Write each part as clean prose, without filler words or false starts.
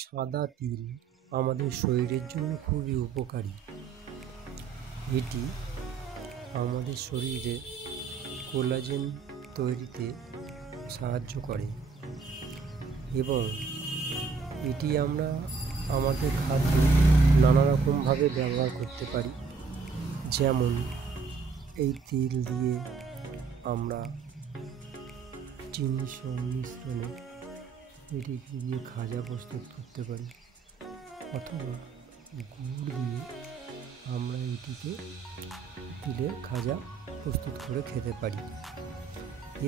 সাদা তিল আমাদের শরীরের জন্য খুবই উপকারী। এটি আমাদের শরীরে কোলাজেন তৈরিতে সাহায্য করে এবং এটি আমরা আমাদের খাদ্যে নানা রকমভাবে ব্যবহার করতে পারি। যেমন এই তিল দিয়ে আমরা চিনি সংমিশ্রণে এটিকে দিয়ে খাজা প্রস্তুত করতে পারি, অথবা গুড় দিয়ে আমরা এটিকে তিলের খাজা প্রস্তুত করে খেতে পারি।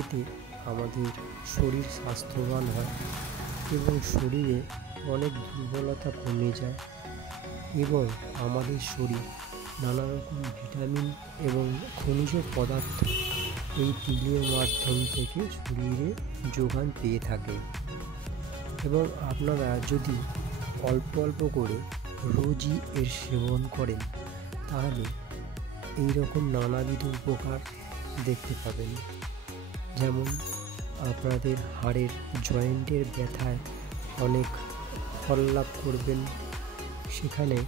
এতে আমাদের শরীর স্বাস্থ্যবান হয় এবং শরীরে অনেক দুর্বলতা কমে যায় এবং আমাদের শরীর নানা রকম ভিটামিন এবং খনিজ পদার্থ এই তিলের মাধ্যম থেকে শরীরে যোগান পেয়ে থাকে। এবং আপনারা যদি অল্প অল্প করে রোজই এর সেবন করেন তাহলে এই রকম নানাবিধ উপকার দেখতে পাবেন। যেমন আপনাদের হাড়ের জয়েন্টের ব্যথায় অনেক ফল লাভ করবেন, সেখানে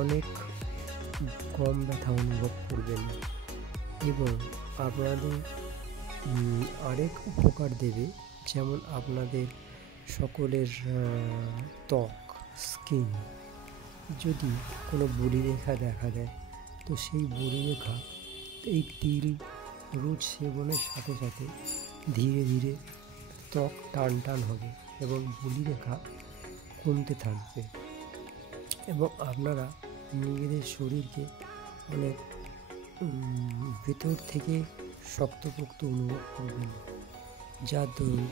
অনেক কম ব্যথা অনুভব করবেন এবং আপনাদের আরেক উপকার দেবে। যেমন আপনাদের সকলের ত্বক স্কিন যদি কোনো বলিরেখা দেখা দেয়, তো সেই বলিরেখা এই তিল রোজ সেবনের সাথে সাথে ধীরে ধীরে ত্বক টান টান হবে এবং বলিরেখা কমতে থাকবে এবং আপনারা নিজেদের শরীরকে অনেক ভেতর থেকে শক্তপোক্ত অনুভব করবেন, যার দরুন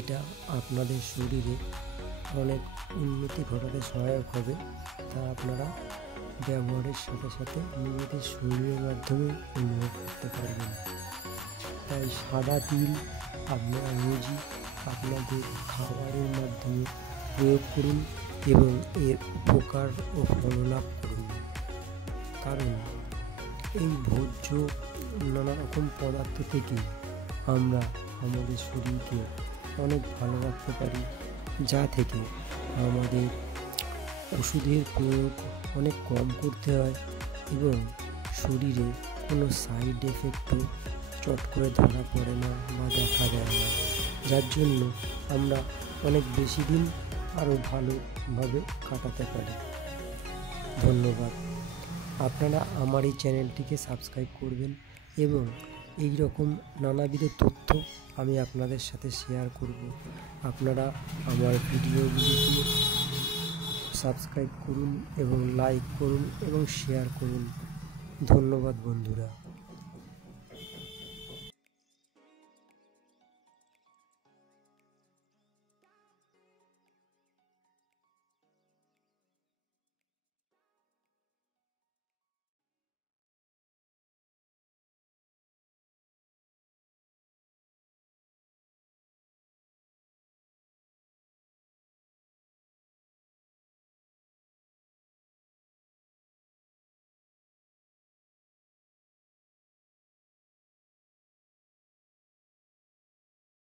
এটা আপনাদের শরীরে অনেক উন্নতি ঘটাতে সহায়ক হবে। তা আপনারা ব্যবহারের সাথে সাথে নিজেদের শরীরের মাধ্যমে অনুভব করতে পারবেন। তাই সাদা তিল আপনারা রোজই আপনাদের খাবারের মাধ্যমে প্রয়োগ করুন এবং এর উপকার ও ফললাভ করুন। কারণ এই ভোজ্য নানা রকম পদার্থ থেকে আমরা আমাদের শরীরকে অনেক ভালো রাখতে পারি, যা থেকে আমাদের ওষুধের প্রয়োগ অনেক কম করতে হয় এবং শরীরে কোনো সাইড এফেক্টও চট করে ধরা পড়ে না বা দেখা যায় না, যার জন্য আমরা অনেক বেশি দিন আরও ভালোভাবে কাটাতে পারি। ধন্যবাদ। আপনারা আমার এই চ্যানেলটিকে সাবস্ক্রাইব করবেন এবং এই রকম নানাবিধ তথ্য আমি আপনাদের সাথে শেয়ার করব। আপনারা আমার ভিডিওগুলিকে সাবস্ক্রাইব করুন এবং লাইক করুন এবং শেয়ার করুন। ধন্যবাদ বন্ধুরা।